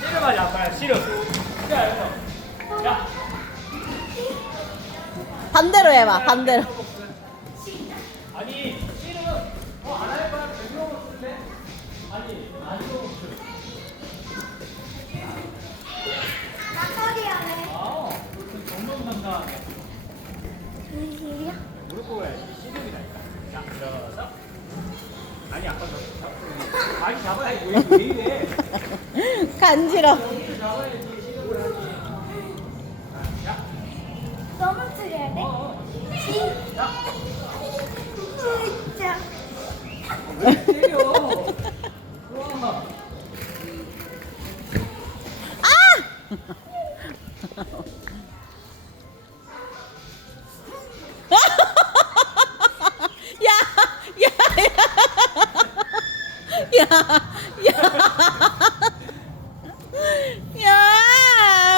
씨름하지 아빠야 씨름. 야 여기서. 야. 반대로 해봐, 반대로. 아니 씨름은 안 할 거야 배우고 싶은데. 아니 안 배우고 싶어. 아, 정정당당하네. 무릎 꿇어야지. 씨름이라니까. 자, 들어서. 아니 아빠 저 잡고. 아니 잡아야지. 왜 이래? 간지러. 여기를 잡아야지. 씨름을 하지. 자, 넘어뜨려야 돼? 자. 진짜. 왜 때려? 우와. 야, 야, 야, 야, 야.